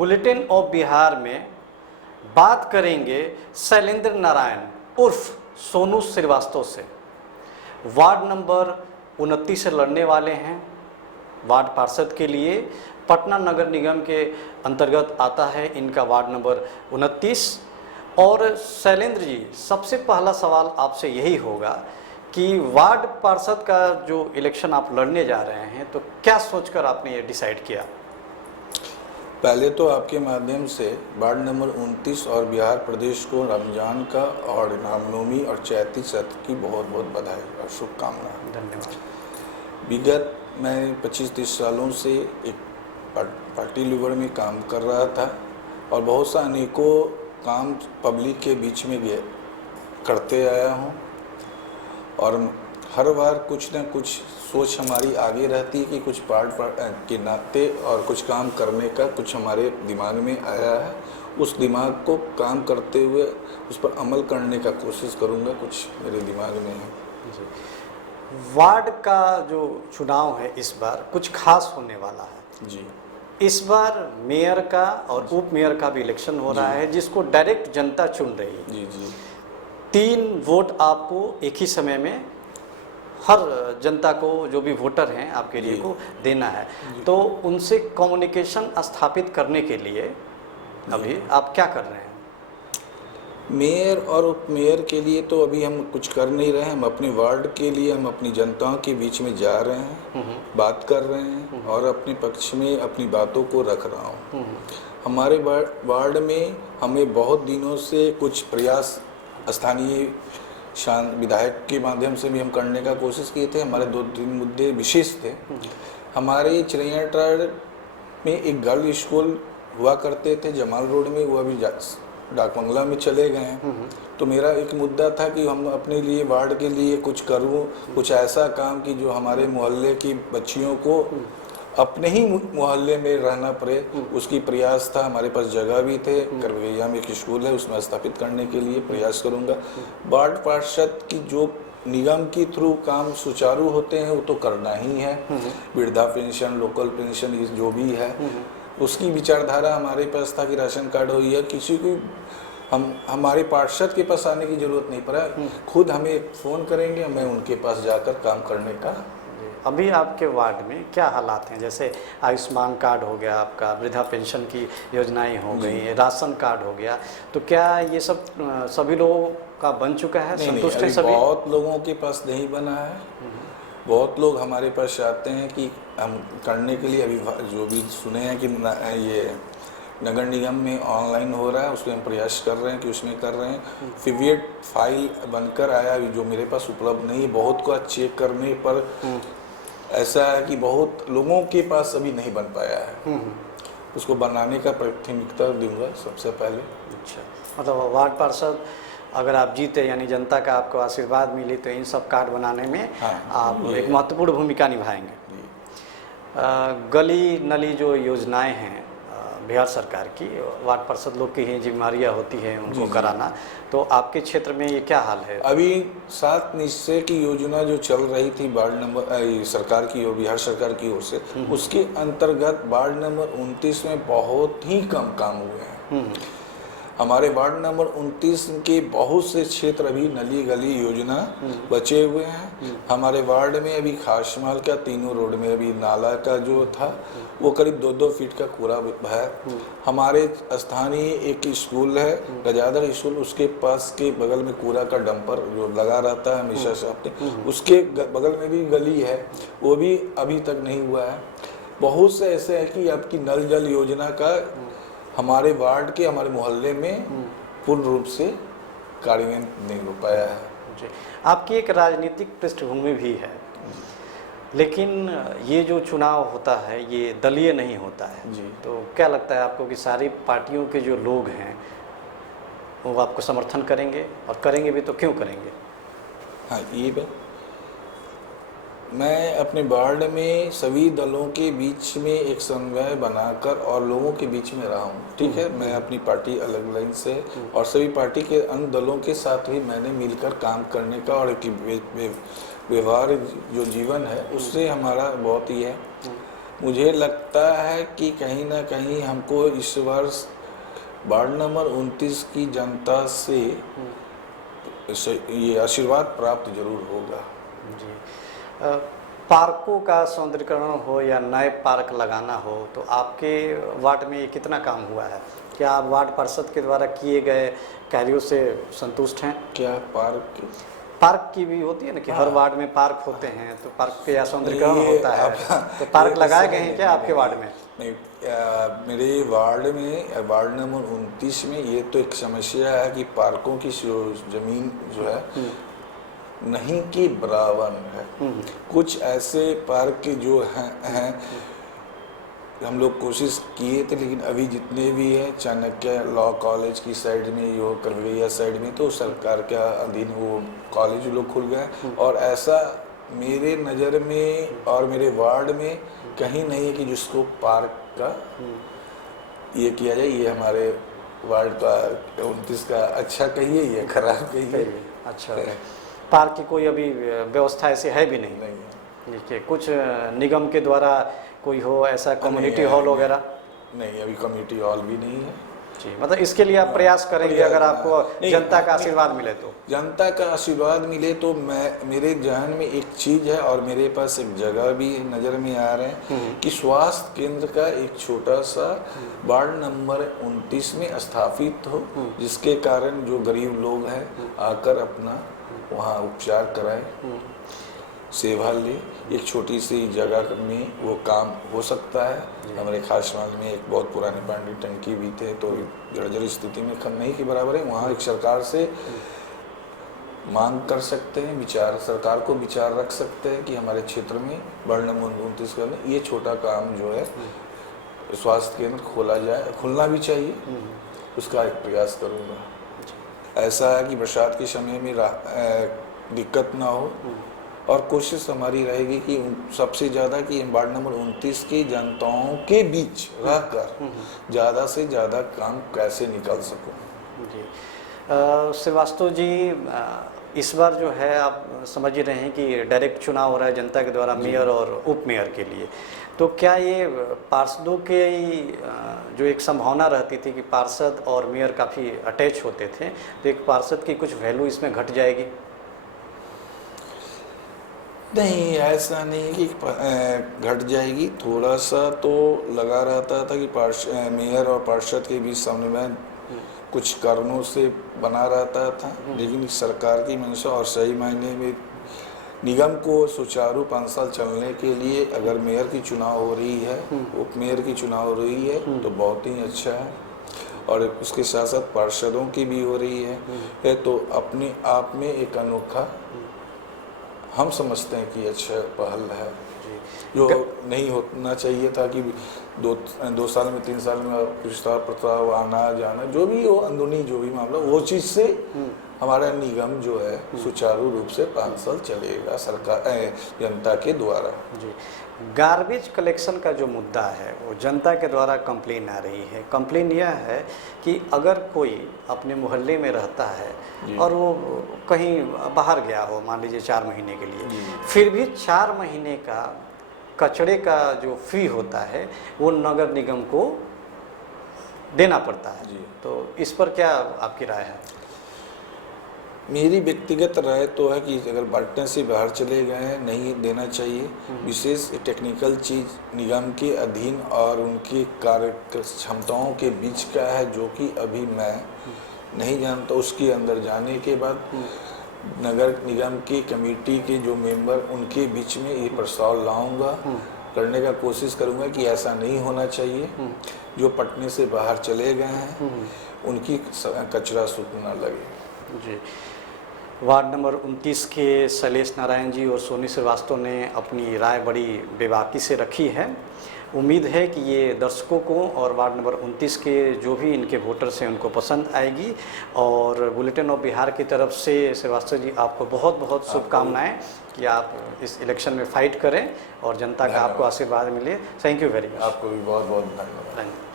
Bulletin of Bihar में बात करेंगे शैलेंद्र नारायण उर्फ सोनू श्रीवास्तव से। वार्ड नंबर 29 से लड़ने वाले हैं। वार्ड पार्षद के लिए पटना नगर निगम के अंतर्गत आता है इनका वार्ड नंबर 29। और शैलेंद्र जी, सबसे पहला सवाल आपसे यही होगा कि वार्ड पार्षद का जो इलेक्शन आप लड़ने जा रहे हैं, तो क्या सोचकर आपने ये डिसाइड किया? पहले तो आपके माध्यम से वार्ड नंबर 29 और बिहार प्रदेश को रमजान का और रामनवमी और चैती चैत्र की बहुत बहुत बधाई और शुभकामनाएं। धन्यवाद। विगत मैं 25-30 सालों से एक पार्टी लीवर में काम कर रहा था और बहुत सा अनेकों काम पब्लिक के बीच में करते आया हूँ और हर बार कुछ न कुछ सोच हमारी आगे रहती है कि कुछ पार्ट के नाते और कुछ काम करने का कुछ हमारे दिमाग में आया है। उस दिमाग को काम करते हुए उस पर अमल करने का कोशिश करूँगा, कुछ मेरे दिमाग में है। वार्ड का जो चुनाव है इस बार कुछ खास होने वाला है जी। इस बार मेयर का और उप मेयर का भी इलेक्शन हो रहा है, जिसको डायरेक्ट जनता चुन रही है। जी जी। 3 वोट आपको एक ही समय में हर जनता को, जो भी वोटर हैं आपके लिए, को देना है। तो उनसे कम्युनिकेशन स्थापित करने के लिए अभी आप क्या कर रहे हैं? मेयर और उप मेयर के लिए तो अभी हम कुछ कर नहीं रहे हैं। हम अपने वार्ड के लिए हम अपनी जनताओं के बीच में जा रहे हैं, बात कर रहे हैं और अपने पक्ष में अपनी बातों को रख रहा हूँ। हमारे वार्ड में हमें बहुत दिनों से कुछ प्रयास स्थानीय विधायक के माध्यम से भी हम करने का कोशिश किए थे। हमारे 2-3 मुद्दे विशेष थे। हमारे चिरैयाटांड़ में एक गर्ल स्कूल हुआ करते थे जमाल रोड में, वो अभी डाकबंगला में चले गए हैं। तो मेरा एक मुद्दा था कि हम अपने लिए वार्ड के लिए कुछ करूँ, कुछ ऐसा काम कि जो हमारे मोहल्ले की बच्चियों को अपने ही मोहल्ले में रहना पड़े, उसकी प्रयास था। हमारे पास जगह भी थे, करवैया में एक स्कूल है, उसमें स्थापित करने के लिए प्रयास करूंगा। वार्ड पार्षद की जो निगम के थ्रू काम सुचारू होते हैं वो तो करना ही है। वृद्धा पेंशन, लोकल पेंशन, जो भी है उसकी विचारधारा हमारे पास था कि राशन कार्ड हो या किसी को हमारे पार्षद के पास आने की जरूरत नहीं पड़ा, खुद हमें फ़ोन करेंगे, हमें उनके पास जाकर काम करने का। अभी आपके वार्ड में क्या हालात हैं? जैसे आयुष्मान कार्ड हो गया, आपका वृद्धा पेंशन की योजनाएं हो गई, राशन कार्ड हो गया, तो क्या ये सब सभी लोगों का बन चुका है? संतुष्ट है सभी? बहुत लोगों के पास नहीं बना है। बहुत लोग हमारे पास चाहते हैं कि हम करने के लिए, अभी जो भी सुने हैं कि ये नगर निगम में ऑनलाइन हो रहा है, उसमें हम प्रयास कर रहे हैं कि उसमें कर रहे हैं। फिविएट फाइल बनकर आया जो मेरे पास उपलब्ध नहीं है। बहुत को चेक करने पर ऐसा है कि बहुत लोगों के पास अभी नहीं बन पाया है। उसको बनाने का प्राथमिकता दूंगा सबसे पहले। अच्छा, मतलब वार्ड पार्षद अगर आप जीते, यानी जनता का आपको आशीर्वाद मिली, तो इन सब कार्ड बनाने में आप एक महत्वपूर्ण भूमिका निभाएंगे। गली नली जो योजनाएं हैं बिहार सरकार की, वार्ड पार्षद लोग की ही जिम्मेदारियाँ होती हैं उनको कराना, तो आपके क्षेत्र में ये क्या हाल है? अभी 7 निश्चय की योजना जो चल रही थी वार्ड नंबर सरकार की, बिहार सरकार की ओर से, उसके अंतर्गत वार्ड नंबर 29 में बहुत ही कम काम हुए हैं। हमारे वार्ड नंबर 29 के बहुत से क्षेत्र अभी नली गली योजना बचे हुए हैं। हमारे वार्ड में अभी खासमाल का तीनों रोड में अभी नाला का जो था वो करीब 2-2 फीट का कूड़ा है। हमारे स्थानीय एक स्कूल है गजाधर स्कूल, उसके पास के बगल में कूड़ा का डंपर जो लगा रहता है हमेशा से, उसके बगल में भी गली है, वो भी अभी तक नहीं हुआ है। बहुत से ऐसे है कि आपकी नल जल योजना का हमारे वार्ड के, हमारे मोहल्ले में पूर्ण रूप से कार्यान्वयन नहीं हो पाया है। जी, आपकी एक राजनीतिक पृष्ठभूमि भी है, लेकिन ये जो चुनाव होता है ये दलीय नहीं होता है जी। तो क्या लगता है आपको कि सारी पार्टियों के जो लोग हैं वो आपको समर्थन करेंगे, और करेंगे भी तो क्यों करेंगे? हाँ, ये बात मैं अपने वार्ड में सभी दलों के बीच में एक समन्वय बनाकर और लोगों के बीच में रहा हूँ। ठीक है, मैं अपनी पार्टी अलग लाइन से और सभी पार्टी के अन्य दलों के साथ भी मैंने मिलकर काम करने का और एक व्यवहार जो जीवन है उससे हमारा बहुत ही है। मुझे लगता है कि कहीं ना कहीं हमको इस वर्ष वार्ड नंबर 29 की जनता से ये आशीर्वाद प्राप्त जरूर होगा। जी। पार्कों का सौंदर्यीकरण हो या नए पार्क लगाना हो, तो आपके वार्ड में ये कितना काम हुआ है? क्या आप वार्ड पार्षद के द्वारा किए गए कार्यों से संतुष्ट हैं? क्या पार्क पार्क की भी होती है ना कि हर वार्ड में पार्क होते हैं, तो पार्क के या सौंदर्यीकरण ये होता है, तो पार्क लगाए गए हैं क्या आपके वार्ड में? नहीं, मेरे वार्ड में वार्ड नंबर 29 में ये तो एक समस्या है कि पार्कों की जमीन जो है नहीं के बराबर है। कुछ ऐसे पार्क जो हैं हम लोग कोशिश किए थे, लेकिन अभी जितने भी हैं चाणक्य लॉ कॉलेज की साइड में, यो करवैया साइड में, तो सरकार के अधीन वो कॉलेज लोग खुल गए। और ऐसा मेरे नज़र में और मेरे वार्ड में कहीं नहीं है कि जिसको पार्क का ये किया जाए। ये हमारे वार्ड का 29 का अच्छा कहिए या खराब कहिए, अच्छा है। पार्क की कोई अभी व्यवस्था ऐसे है भी नहीं? देखिए, कुछ निगम के द्वारा कोई हो ऐसा कम्युनिटी हॉल वगैरह? नहीं, अभी कम्युनिटी हॉल भी नहीं है जी। मतलब इसके लिए आप प्रयास करेंगे अगर आपको जनता का आशीर्वाद मिले तो? जनता का आशीर्वाद मिले तो मेरे जहन में एक चीज़ है और मेरे पास एक जगह भी नज़र में आ रहे हैं कि स्वास्थ्य केंद्र का एक छोटा सा वार्ड नंबर 29 में स्थापित हो, जिसके कारण जो गरीब लोग हैं आकर अपना वहाँ उपचार कराएं, सेवा ले। एक छोटी सी जगह में वो काम हो सकता है। हमारे खास समाज में एक बहुत पुरानी पानी टंकी भी थे, तो जर्जर स्थिति में कम नहीं के बराबर है। वहाँ एक सरकार से मांग कर सकते हैं, विचार सरकार को विचार रख सकते हैं कि हमारे क्षेत्र में वार्ड नंबर 29 का ये छोटा काम जो है स्वास्थ्य केंद्र खोला जाए, खुलना भी चाहिए। उसका एक प्रयास करूँगा। ऐसा है कि बरसात के समय में दिक्कत ना हो, और कोशिश हमारी रहेगी कि सबसे ज़्यादा कि वार्ड नंबर 29 की जनताओं के बीच रहकर ज़्यादा से ज़्यादा काम कैसे निकाल सकूं। जी। श्रीवास्तव जी, इस बार जो है आप समझ ही रहे हैं कि डायरेक्ट चुनाव हो रहा है जनता के द्वारा मेयर और उप मेयर के लिए, तो क्या ये पार्षदों के जो एक संभावना रहती थी कि पार्षद और मेयर काफ़ी अटैच होते थे, तो एक पार्षद की कुछ वैल्यू इसमें घट जाएगी? नहीं, ऐसा नहीं है कि घट जाएगी। थोड़ा सा तो लगा रहता था कि मेयर और पार्षद के बीच समन्वय कुछ कारणों से बना रहता था, लेकिन सरकार की मंशा और सही मायने में निगम को सुचारू 5 साल चलने के लिए अगर मेयर की चुनाव हो रही है, उप मेयर की चुनाव हो रही है, तो बहुत ही अच्छा है। और उसके साथ साथ पार्षदों की भी हो रही है, तो अपने आप में एक अनोखा हम समझते हैं कि अच्छा पहल है, जो नहीं होना चाहिए था कि 2 साल में 3 साल में रिश्ता प्रस्ताव आना जाना, जो भी हो अंदरूनी जो भी मामला, वो चीज़ से हमारा निगम जो है सुचारू रूप से 5 साल चलेगा सरकार जनता के द्वारा। जी। गार्बेज कलेक्शन का जो मुद्दा है वो जनता के द्वारा कंप्लेन आ रही है। कंप्लेन यह है कि अगर कोई अपने मोहल्ले में रहता है और वो कहीं बाहर गया हो, मान लीजिए 4 महीने के लिए, फिर भी 4 महीने का कचड़े का जो फी होता है वो नगर निगम को देना पड़ता है। तो इस पर क्या आपकी राय है? मेरी व्यक्तिगत राय तो है कि अगर बांटने से बाहर चले गए हैं नहीं देना चाहिए। विशेष टेक्निकल चीज़ निगम के अधीन और उनकी कार्य क्षमताओं के बीच का है, जो कि अभी मैं नहीं जानता। उसके अंदर जाने के बाद नगर निगम की कमेटी के जो मेंबर उनके बीच में ये प्रस्ताव लाऊंगा, करने का कोशिश करूंगा कि ऐसा नहीं होना चाहिए। जो पटने से बाहर चले गए हैं उनकी कचरा सूख न लगे। जी। वार्ड नंबर 29 के शैलेश नारायण जी और सोनी श्रीवास्तव ने अपनी राय बड़ी बेबाकी से रखी है। उम्मीद है कि ये दर्शकों को और वार्ड नंबर 29 के जो भी इनके वोटर्स हैं उनको पसंद आएगी। और बुलेटिन ऑफ बिहार की तरफ से श्रीवास्तव जी आपको बहुत बहुत शुभकामनाएं कि आप इस इलेक्शन में फाइट करें और जनता का आपको आशीर्वाद मिले। Thank you very much. आपको भी बहुत बहुत धन्यवाद।